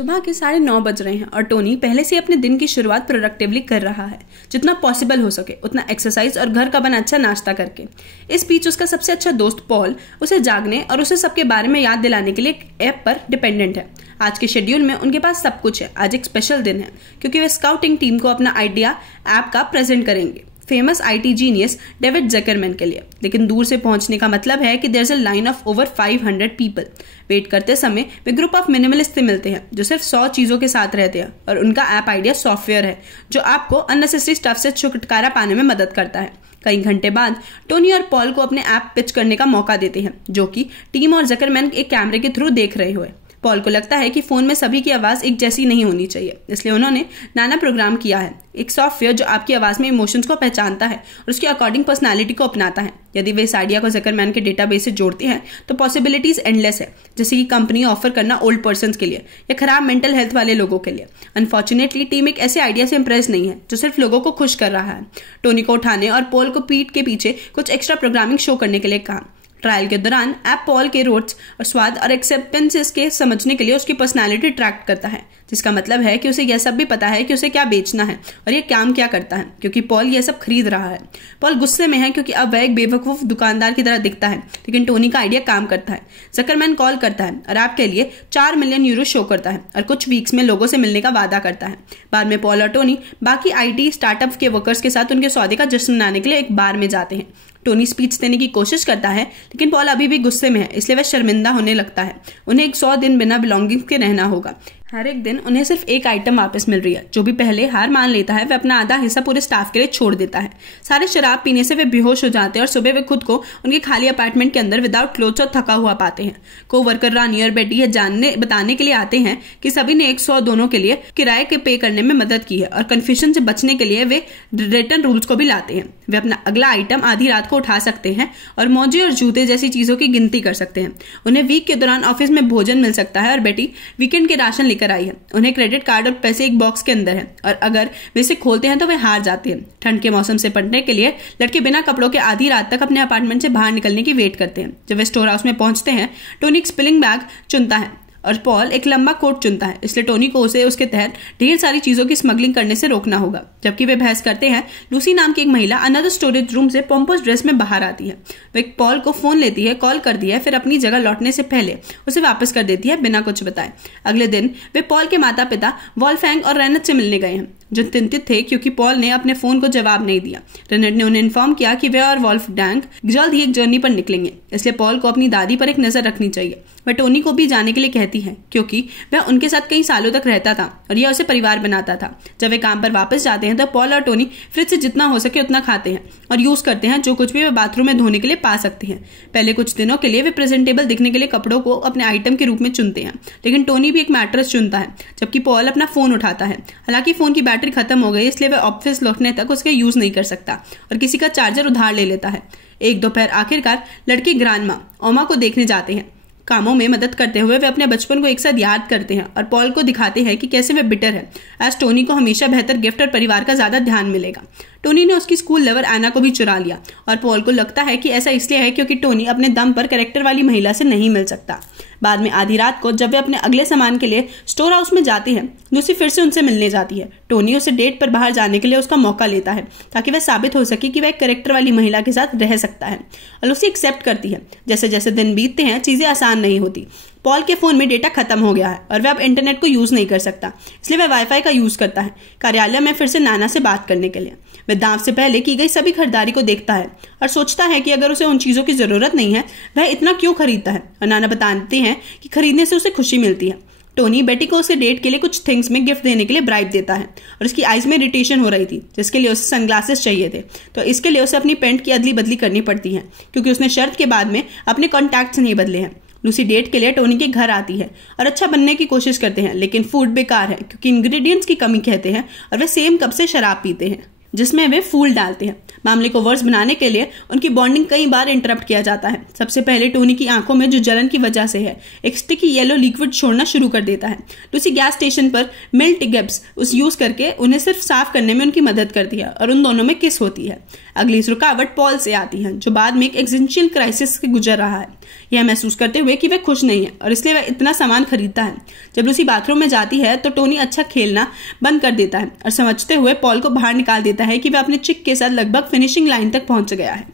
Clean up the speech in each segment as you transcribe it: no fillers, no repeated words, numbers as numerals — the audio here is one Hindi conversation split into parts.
सुबह के 9:30 बज रहे हैं और टोनी पहले से अपने दिन की शुरुआत प्रोडक्टिवली कर रहा है, जितना पॉसिबल हो सके उतना एक्सरसाइज और घर का बना अच्छा नाश्ता करके। इस बीच उसका सबसे अच्छा दोस्त पॉल उसे जागने और उसे सबके बारे में याद दिलाने के लिए एक ऐप पर डिपेंडेंट है। आज के शेड्यूल में उनके पास सब कुछ है। आज एक स्पेशल दिन है क्योंकि वे स्काउटिंग टीम को अपना आइडिया ऐप का प्रेजेंट करेंगे फेमस आईटी जीनियस डेविड जकरमैन के लिए। लेकिन दूर से पहुंचने का मतलब है कि there is a line of over 500 people. Wait करते समय वे ग्रुप ऑफ मिनिमलिस्ट से मिलते हैं जो सिर्फ 100 चीजों के साथ रहते हैं और उनका ऐप आइडिया सॉफ्टवेयर है जो आपको अननेसेसरी स्टफ से छुटकारा पाने में मदद करता है। कई घंटे बाद टोनी और पॉल को अपने ऐप पिच करने का मौका देते हैं जो कि टीम और जकरमैन एक कैमरे के थ्रू देख रहे हुए। पॉल को लगता है कि फोन में सभी की आवाज एक जैसी नहीं होनी चाहिए, इसलिए उन्होंने नाना प्रोग्राम किया है, एक सॉफ्टवेयर जो आपकी आवाज में इमोशंस को पहचानता है और उसके अकॉर्डिंग पर्सनालिटी को अपनाता है। यदि वे इस आइडिया को जकरमैन के डेटाबेस से जोड़ते हैं तो पॉसिबिलिटीज एंडलेस है, जैसे कि कंपनी ऑफर करना ओल्ड पर्सन के लिए या खराब मेंटल हेल्थ वाले लोगों के लिए। अनफॉर्चुनेटली टीम एक ऐसे आइडिया से इंप्रेस नहीं है जो सिर्फ लोगों को खुश कर रहा है। टोनी को उठाने और पॉल को पीठ के पीछे कुछ एक्स्ट्रा प्रोग्रामिंग शो करने के लिए कहा। ट्रायल के दौरान ऐप पॉल के रूट्स और स्वाद और एक्सेप्टेंसेस के समझने के लिए उसकी पर्सनालिटी ट्रैक करता है, जिसका मतलब है कि उसे यह सब भी पता है कि उसे क्या बेचना है और ये काम क्या करता है, क्योंकि पॉल यह सब खरीद रहा है। पॉल गुस्से में है क्योंकि अब वह एक बेवकूफ दुकानदार की तरह दिखता है, लेकिन टोनी का आइडिया काम करता है। जकरमैन कॉल करता है और ऐप के लिए 4 मिलियन यूरो शो करता है और कुछ वीक्स में लोगों से मिलने का वादा करता है। बाद में पॉल और टोनी बाकी आईटी स्टार्टअप के वर्कर्स के साथ उनके सौदे का जश्न मनाने के लिए एक बार में जाते हैं। टोनी स्पीच देने की कोशिश करता है, लेकिन पॉल अभी भी गुस्से में है, इसलिए वह शर्मिंदा होने लगता है। उन्हें 100 दिन बिना बिलोंगिंग के रहना होगा। हर एक दिन उन्हें सिर्फ एक आइटम वापस मिल रही है। जो भी पहले हार मान लेता है वह अपना आधा हिस्सा पूरे स्टाफ के लिए छोड़ देता है। सारे शराब पीने से वे बेहोश हो जाते हैं और सुबह वे खुद को उनके खाली अपार्टमेंट के अंदर विदाउट क्लोथ्स और थका हुआ पाते हैं। को वर्कर रानी और बेटी यह बताने के लिए आते हैं कि सभी ने 100 दोनों के लिए किराए के पे करने में मदद की है और कंफ्यूजन से बचने के लिए वे रिटर्न रूल्स को भी लाते हैं। वे अपना अगला आइटम आधी रात को उठा सकते हैं और मोजे और जूते जैसी चीजों की गिनती कर सकते हैं। उन्हें वीक के दौरान ऑफिस में भोजन मिल सकता है और बेटी वीकेंड के राशन लेकर आई है। उन्हें क्रेडिट कार्ड और पैसे एक बॉक्स के अंदर है और अगर वे इसे खोलते हैं तो वे हार जाते हैं। ठंड के मौसम से निपटने के लिए लड़के बिना कपड़ों के आधी रात तक अपने अपार्टमेंट से बाहर निकलने की वेट करते हैं। जब वे स्टोर हाउस में पहुंचते हैं, टोनी एक स्पिलिंग बैग चुनता है और पॉल एक लंबा कोट चुनता है, इसलिए टोनी को उसे उसके तहत ढेर सारी चीजों की स्मगलिंग करने से रोकना होगा। जबकि वे बहस करते हैं, लूसी नाम की एक महिला अनदर स्टोरेज रूम से पॉम्पोस ड्रेस में बाहर आती है। वे पॉल को फोन लेती है, कॉल कर दिया है, फिर अपनी जगह लौटने से पहले उसे वापस कर देती है बिना कुछ बताए। अगले दिन वे पॉल के माता पिता वॉल्फगैंग और रेनेट से मिलने गए हैं, जो चिंतित थे क्योंकि पॉल ने अपने फोन को जवाब नहीं दिया। रेनेट ने उन्हें इन्फॉर्म किया कि वे और वॉल्फगैंग जल्द ही एक जर्नी पर निकलेंगे, इसलिए पॉल को अपनी दादी पर एक नजर रखनी चाहिए। वह टोनी को भी जाने के लिए कहती है क्योंकि वह उनके साथ कई सालों तक रहता था और यह उसे परिवार बनाता था। जब वे काम पर वापस जाते हैं तो पॉल और टोनी फ्रिज से जितना हो सके उतना खाते हैं और यूज करते हैं जो कुछ भी वे बाथरूम में धोने के लिए पा सकते हैं। पहले कुछ दिनों के लिए वे प्रेजेंटेबल दिखने के लिए कपड़ों को अपने आइटम के रूप में चुनते हैं, लेकिन टोनी भी एक मैट्रेस चुनता है, जबकि पॉल अपना फोन उठाता है। हालांकि फोन की बैटरी खत्म हो गई, इसलिए वह ऑफिस लौटने तक उसका यूज नहीं कर सकता और किसी का चार्जर उधार ले लेता है। एक दोपहर आखिरकार लड़के ग्रांडमा ओमा को देखने जाते हैं। कामों में मदद करते हुए वे अपने बचपन को एक साथ याद करते हैं और पॉल को दिखाते हैं कि कैसे वे बिटर है। आज टोनी को हमेशा बेहतर गिफ्ट और परिवार का ज्यादा ध्यान मिलेगा। टोनी ने उसकी स्कूल लवर एना को भी चुरा लिया और पॉल को लगता है कि ऐसा इसलिए है क्योंकि टोनी अपने दम पर कैरेक्टर वाली महिला से नहीं मिल सकता। बाद में आधी रात को जब वे अपने अगले सामान के लिए स्टोर हाउस में जाते हैं, लूसी फिर से उनसे मिलने जाती है। टोनी उसे डेट पर बाहर जाने के लिए उसका मौका लेता है ताकि वह साबित हो सके कि वह एक कैरेक्टर वाली महिला के साथ रह सकता है और लूसी एक्सेप्ट करती है। जैसे जैसे दिन बीतते हैं चीजें आसान नहीं होती। पॉल के फोन में डेटा खत्म हो गया है और वह अब इंटरनेट को यूज नहीं कर सकता, इसलिए वह वाईफाई का यूज करता है कार्यालय में फिर से नाना से बात करने के लिए। वह दांव से पहले की गई सभी खरीदारी को देखता है और सोचता है कि अगर उसे उन चीजों की जरूरत नहीं है वह इतना क्यों खरीदता है, और नाना बताते हैं कि खरीदने से उसे खुशी मिलती है। टोनी बेटी को उसके डेट के लिए कुछ थिंग्स में गिफ्ट देने के लिए ब्राइब देता है और उसकी आईज में इरिटेशन हो रही थी, जिसके लिए उसे सनग्लासेस चाहिए थे, तो इसके लिए उसे अपनी पेंट की अदली बदली करनी पड़ती है क्योंकि उसने शर्त के बाद में अपने कॉन्टैक्ट्स नहीं बदले हैं। लूसी डेट के लिए टोनी के घर आती है और अच्छा बनने की कोशिश करते हैं, लेकिन फूड बेकार है क्योंकि इंग्रेडिएंट्स की कमी कहते हैं और वे सेम कप से शराब पीते हैं जिसमें वे फूल डालते हैं। मामले को वर्स बनाने के लिए उनकी बॉन्डिंग कई बार इंटरप्ट किया जाता है। सबसे पहले टोनी की आंखों में जो जलन की वजह से है एक स्टिकी येलो लिक्विड छोड़ना शुरू कर देता है। लूसी गैस स्टेशन पर मिल्ट गिब्स उस यूज करके उन्हें सिर्फ साफ करने में उनकी मदद करती है और उन दोनों में किस होती है। अगली रुकावट पॉल से आती है जो बाद में एक एग्जिस्टेंशियल क्राइसिस से गुजर रहा है। यह महसूस करते हुए कि वह खुश नहीं है और इसलिए वह इतना सामान खरीदता है। जब लूसी बाथरूम में जाती है तो टोनी अच्छा खेलना बंद कर देता है और समझते हुए पॉल को बाहर निकाल देता है कि वह अपने चिक के साथ लगभग फिनिशिंग लाइन तक पहुंच गया है।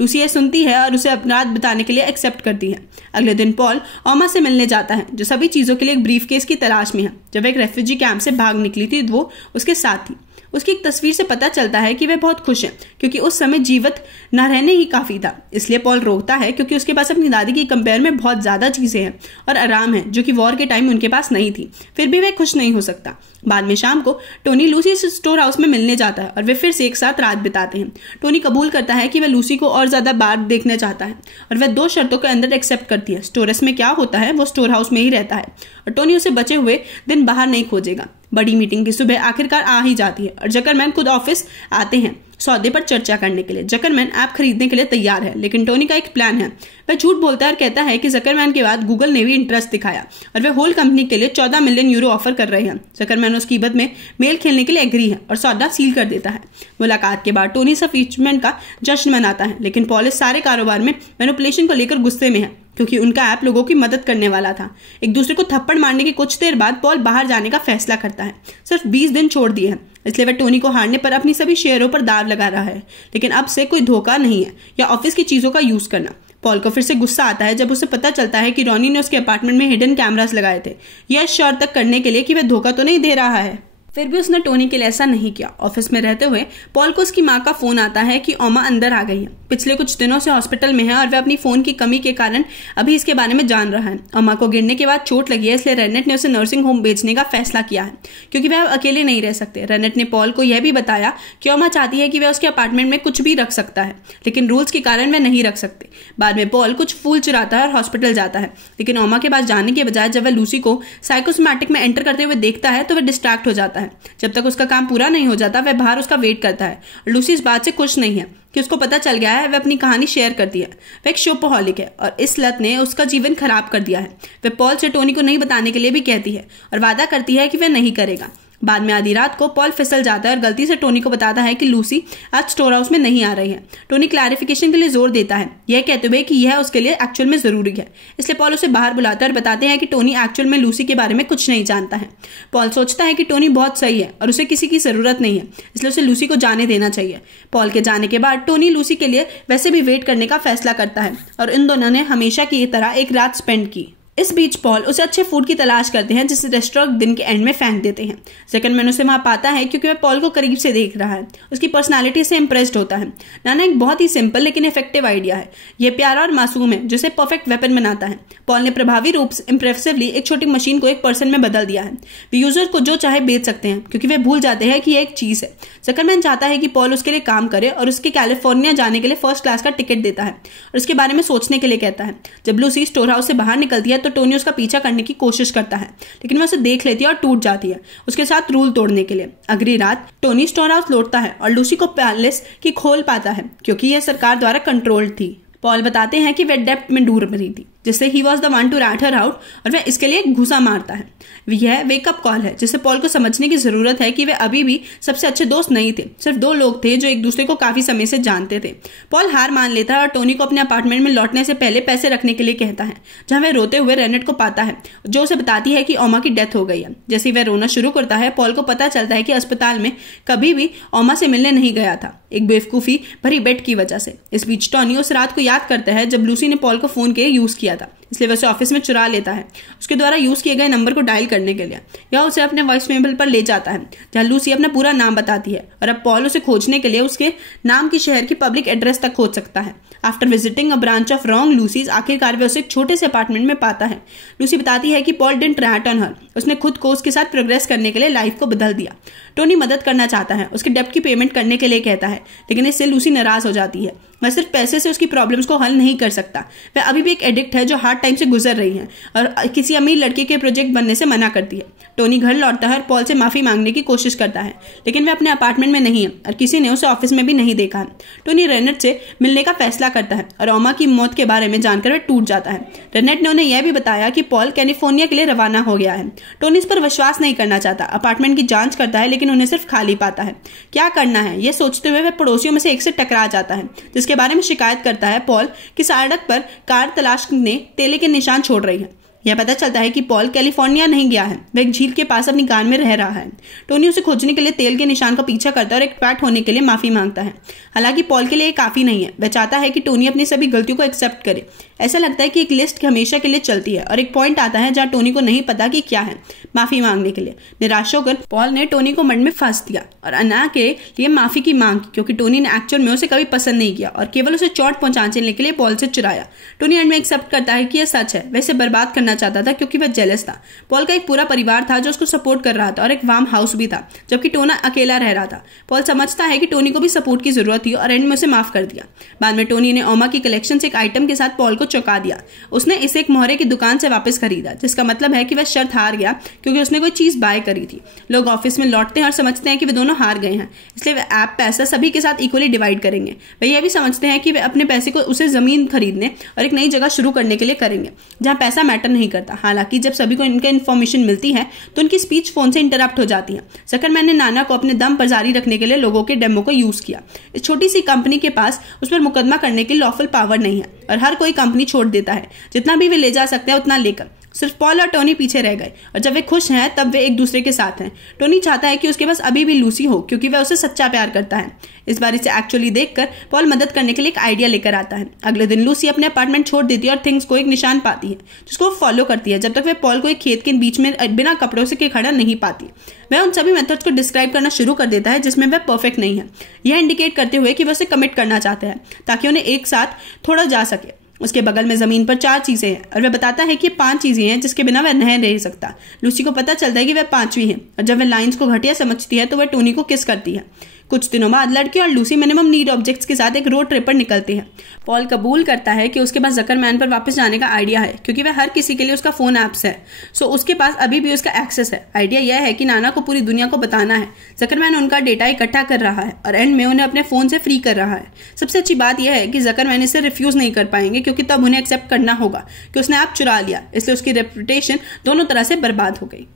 लूसी यह सुनती है और उसे अपराध बताने के लिए एक्सेप्ट करती है। अगले दिन पॉल ओमा से मिलने जाता है, जो सभी चीजों के लिए एक ब्रीफकेस की तलाश में है। जब एक रेफ्यूजी कैंप से भाग निकली थी वो उसके साथ थी। उसकी एक तस्वीर से पता चलता है कि वह बहुत खुश है क्योंकि उस समय जीवित न रहने ही काफी था। इसलिए पॉल रोकता है क्योंकि उसके पास अपनी दादी की कंपेयर में बहुत ज्यादा चीजें हैं और आराम है जो कि वॉर के टाइम उनके पास नहीं थी। फिर भी वह खुश नहीं हो सकता। बाद में शाम को टोनी लूसी से स्टोर हाउस में मिलने जाता है और वे फिर से एक साथ रात बिताते हैं। टोनी कबूल करता है कि वह लूसी को और ज्यादा बार देखना चाहता है और वह 2 शर्तों के अंदर एक्सेप्ट करती है। स्टोरस में क्या होता है वो स्टोर हाउस में ही रहता है और टोनी उसे बचे हुए दिन बाहर नहीं खोजेगा। बड़ी मीटिंग की सुबह आखिरकार आ ही जाती है और जकरमैन खुद ऑफिस आते हैं सौदे पर चर्चा करने के लिए। जकरमैन ऐप खरीदने के लिए तैयार है, लेकिन टोनी का एक प्लान है। वह झूठ बोलता है और कहता है कि जकरमैन के बाद गूगल ने भी इंटरेस्ट दिखाया और वे होल कंपनी के लिए 14 मिलियन यूरो ऑफर कर रहे हैं। जकरमैन उस कीमत में मेल खेलने के लिए एग्री है और सौदा सील कर देता है। मुलाकात के बाद टोनी सब अचीवमेंट का जश्न मनाता है, लेकिन पॉल इस सारे कारोबार में मैनिपुलेशन को लेकर गुस्से में है क्योंकि उनका ऐप लोगों की मदद करने वाला था। एक दूसरे को थप्पड़ मारने के कुछ देर बाद पॉल बाहर जाने का फैसला करता है। सिर्फ 20 दिन छोड़ दिए हैं, इसलिए वह टोनी को हारने पर अपनी सभी शेयरों पर दाव लगा रहा है। लेकिन अब से कोई धोखा नहीं है या ऑफिस की चीजों का यूज करना। पॉल को फिर से गुस्सा आता है जब उसे पता चलता है कि रॉनी ने उसके अपार्टमेंट में हिडन कैमरास लगाए थे, यह श्योर तक करने के लिए कि वह धोखा तो नहीं दे रहा है। फिर भी उसने टोनी के लिए ऐसा नहीं किया। ऑफिस में रहते हुए पॉल को उसकी माँ का फोन आता है कि ओमा अंदर आ गई है, पिछले कुछ दिनों से हॉस्पिटल में है और वह अपनी फोन की कमी के कारण अभी इसके बारे में जान रहा है। ओमा को गिरने के बाद चोट लगी है, इसलिए रेनेट ने उसे नर्सिंग होम भेजने का फैसला किया है क्योंकि वह अकेले नहीं रह सकते। रेनेट ने पॉल को यह भी बताया कि ओमा चाहती है कि वह उसके अपार्टमेंट में कुछ भी रख सकता है, लेकिन रूल्स के कारण वह नहीं रख सकते। बाद में पॉल कुछ फूल चुराता है और हॉस्पिटल जाता है, लेकिन ओमा के पास जाने के बजाय जब वह लूसी को साइकोसोमैटिक में एंटर करते हुए देखता है तो वह डिस्ट्रैक्ट हो जाता है। जब तक उसका काम पूरा नहीं हो जाता वह बाहर उसका वेट करता है। लूसी इस बात से खुश नहीं है कि उसको पता चल गया है। वह अपनी कहानी शेयर करती है। वह एक शोपोहॉलिक है और इस लत ने उसका जीवन खराब कर दिया है। वह पॉल से टोनी को नहीं बताने के लिए भी कहती है और वादा करती है कि वह नहीं करेगा। बाद में आधी रात को पॉल फिसल जाता है और गलती से टोनी को बताता है कि लूसी आज स्टोर हाउस में नहीं आ रही है। टोनी क्लैरिफिकेशन के लिए जोर देता है, यह कहते हुए कि यह उसके लिए एक्चुअल में जरूरी है। इसलिए पॉल उसे बाहर बुलाता है और बताते हैं कि टोनी एक्चुअल में लूसी के बारे में कुछ नहीं जानता है। पॉल सोचता है कि टोनी बहुत सही है और उसे किसी की जरूरत नहीं है, इसलिए उसे लूसी को जाने देना चाहिए। पॉल के जाने के बाद टोनी लूसी के लिए वैसे भी वेट करने का फैसला करता है और इन दोनों ने हमेशा की तरह एक रात स्पेंड की। इस बीच पॉल उसे अच्छे फूड की तलाश करते हैं जिसे रेस्टोरेंट दिन के एंड में फेंक देते हैं। जकरमैन उसे वहां पाता है क्योंकि वह पॉल को करीब से देख रहा है। उसकी पर्सनालिटी से इंप्रेस्ड होता है। नाना एक बहुत ही सिंपल लेकिन इफेक्टिव आइडिया है। यह प्यारा और मासूम है जिसे परफेक्ट वेपन बनाता है। पॉल ने प्रभावी रूप से इंप्रेसिवली एक छोटी मशीन को एक पर्सन में बदल दिया है। वे यूजर को जो चाहे बेच सकते हैं क्योंकि वे भूल जाते हैं कि यह एक चीज है। जकरमैन चाहता है कि पॉल उसके लिए काम करे और उसके कैलिफोर्निया जाने के लिए फर्स्ट क्लास का टिकट देता है और उसके बारे में सोचने के लिए कहता है। जब लूसी स्टोर हाउस से बाहर निकलती है तो टोनी उसका पीछा करने की कोशिश करता है, लेकिन वह उसे देख लेती है और टूट जाती है उसके साथ रूल तोड़ने के लिए। अगली रात टोनी स्टोर हाउस लौटता है और लूसी को पैलेस की खोल पाता है क्योंकि यह सरकार द्वारा कंट्रोल्ड थी। पॉल बताते हैं कि वह डेप्थ में डूब रही थी जिससे he was the one two rat her out और वह इसके लिए एक घुसा मारता है। यह वेकअप कॉल है जिससे पॉल को समझने की जरूरत है कि वे अभी भी सबसे अच्छे दोस्त नहीं थे। सिर्फ 2 लोग थे जो एक दूसरे को काफी समय से जानते थे। पॉल हार मान लेता है और टोनी को अपने अपार्टमेंट में लौटने से पहले पैसे रखने के लिए कहता है, जहां वह रोते हुए रेनेट को पाता है जो उसे बताती है कि ओमा की डेथ हो गई है। जैसे ही वह रोना शुरू करता है पॉल को पता चलता है कि अस्पताल में कभी भी ओमा से मिलने नहीं गया था, एक बेवकूफी भरी बेट की वजह से। इस बीच टोनी उस रात को याद करता है जब लूसी ने पॉल को फोन के यूज किया था, इसलिए वह उसे ऑफिस में चुरा लेता है उसके द्वारा यूज किए गए नंबर को डायल करने के लिए। यह उसे अपने वॉइस मेल पर ले जाता है जहां लूसी अपना पूरा नाम बताती है और अब पॉल उसे खोजने के लिए उसके नाम की शहर की पब्लिक एड्रेस तक खोज सकता है। After visiting a branch of wrong Lucy's आखिरकार वह उसे एक छोटे से अपार्टमेंट में पाता है। लूसी बताती है कि Paul didn't rat on her, उसने खुद को उसके साथ प्रोग्रेस करने के लिए लाइफ को बदल दिया। टोनी मदद करना चाहता है, उसके डेब्ट की पेमेंट करने के लिए कहता है, लेकिन इससे लूसी नाराज हो जाती है। वह सिर्फ पैसे से उसकी प्रॉब्लम्स को हल नहीं कर सकता। वह अभी भी एक एडिक्ट है जो हार्ड टाइम से गुजर रही है और किसी अमीर लड़के के प्रोजेक्ट बनने से मना करती है। टोनी घर लौटता है और पॉल से माफी मांगने की कोशिश करता है, लेकिन वह अपने अपार्टमेंट में नहीं है और किसी ने उसे ऑफिस में भी नहीं देखा है। टोनी रेनेट से मिलने का फैसला करता है और ओमा की मौत के बारे में जानकर वह टूट जाता है। रेनेट ने उन्हें यह भी बताया कि पॉल कैलिफोर्निया के लिए रवाना हो गया है। टोनी इस पर विश्वास नहीं करना चाहता, अपार्टमेंट की जांच करता है लेकिन उन्हें सिर्फ खाली पाता है। क्या करना है यह सोचते हुए वह पड़ोसियों में से एक से टकरा जाता है जिसके इसके बारे में शिकायत करता है पॉल कि सड़क पर कार तलाशने तेले के निशान छोड़ रही है। यह पता चलता है कि पॉल कैलिफोर्निया नहीं गया है, वह एक झील के पास अपनी कार में रह रहा है। टोनी उसे खोजने के लिए तेल के निशान का पीछा करता है और एक ट्वैट होने के लिए माफी मांगता है। हालांकि पॉल के लिए ये काफी नहीं है, वह चाहता है कि टोनी अपनी सभी गलतियों को एक्सेप्ट करे। ऐसा लगता है कि एक लिस्ट हमेशा के लिए चलती है और एक पॉइंट आता है जहां टोनी को नहीं पता कि क्या है। माफी मांगने के लिए निराश होकर पॉल ने टोनी को मड में फंस दिया और अन्ना के लिए माफी की मांग की, क्योंकि टोनी ने एक्चुअल में उसे कभी पसंद नहीं किया और केवल उसे चोट पहुंचाने के लिए पॉल से चुराया। टोनी एंड में एक्सेप्ट करता है कि यह सच है, वैसे बर्बाद करना चाहता था क्योंकि वह जेलस था। पॉल का एक पूरा परिवार था जो उसको सपोर्ट कर रहा था और एक वार्म हाउस भी था, जबकि टोना अकेला रह रहा था। पॉल समझता है कि टोनी को भी सपोर्ट की जरूरत थी और एंड में उसे माफ कर दिया। बाद में टोनी ने ओमा की कलेक्शन से एक आइटम के साथ पॉल को चौंका दिया। उसने इसे एक मोहरे की दुकान से वापस खरीदा, जिसका मतलब है कि वह शर्त हार गया क्योंकि उसने कोई चीज बाय करी थी। लोग ऑफिस में लौटते हैं और समझते हैं कि वे दोनों हार गए हैं, इसलिए वे ऐप पैसा सभी के साथ इक्वली डिवाइड करेंगे। वे यह भी समझते हैं कि वे अपने पैसे को उसे जमीन खरीदने और एक नई जगह शुरू करने के लिए करेंगे जहां पैसा मैटर नहीं करता। हालांकि जब सभी को इनका इन्फॉर्मेशन मिलती है तो उनकी स्पीच फोन से इंटरप्ट हो जाती है। ज़करमैन ने नाना को अपने दम पर जारी रखने के लिए लोगों के डेमो को यूज किया। इस छोटी सी कंपनी के पास उस पर मुकदमा करने की लॉफुल पावर नहीं है और हर कोई कंपनी छोड़ देता है, जितना भी वे ले जा सकते हैं उतना लेकर। सिर्फ पॉल और टोनी पीछे रह गए और जब वे खुश हैं तब वे एक दूसरे के साथ हैं। टोनी चाहता है कि उसके पास अभी भी लूसी हो क्योंकि वह उसे सच्चा प्यार करता है। इस बार इसे एक्चुअली देखकर पॉल मदद करने के लिए एक आइडिया लेकर आता है। अगले दिन लूसी अपने अपार्टमेंट छोड़ देती है और थिंग्स को एक निशान पाती है जिसको वो फॉलो करती है जब तक वह पॉल को एक खेत के बीच में बिना कपड़ों से खड़ा नहीं पाती। वह उन सभी मेथड्स को डिस्क्राइब करना शुरू कर देता है जिसमें वह परफेक्ट नहीं है, यह इंडिकेट करते हुए कि वह उसे कमिट करना चाहते हैं ताकि उन्हें एक साथ थोड़ा जा सके। उसके बगल में जमीन पर 4 चीजें हैं और वह बताता है कि 5 चीजें हैं जिसके बिना वह नहीं रह सकता। लूसी को पता चलता है कि वह 5वीं है और जब वह लाइंस को घटिया समझती है तो वह टोनी को किस करती है। कुछ दिनों बाद लड़की और लूसी मिनिमम नीड ऑब्जेक्ट्स के साथ एक रोड ट्रिप पर निकलते हैं। पॉल कबूल करता है कि उसके पास ज़करमैन पर वापस जाने का आइडिया है क्योंकि वह हर किसी के लिए उसका फोन ऐप्स है, सो उसके पास अभी भी उसका एक्सेस है। आइडिया यह है कि नाना को पूरी दुनिया को बताना है ज़करमैन उनका डेटा इकट्ठा कर रहा है और एंड में उन्हें अपने फोन से फ्री कर रहा है। सबसे अच्छी बात यह है कि ज़करमैन इसे रिफ्यूज नहीं कर पाएंगे क्योंकि तब उन्हें एक्सेप्ट करना होगा कि उसने ऐप चुरा लिया, इसलिए उसकी रेपुटेशन दोनों तरह से बर्बाद हो गई।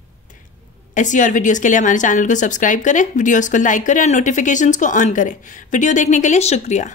ऐसी और वीडियोस के लिए हमारे चैनल को सब्सक्राइब करें, वीडियोस को लाइक करें और नोटिफिकेशंस को ऑन करें। वीडियो देखने के लिए शुक्रिया।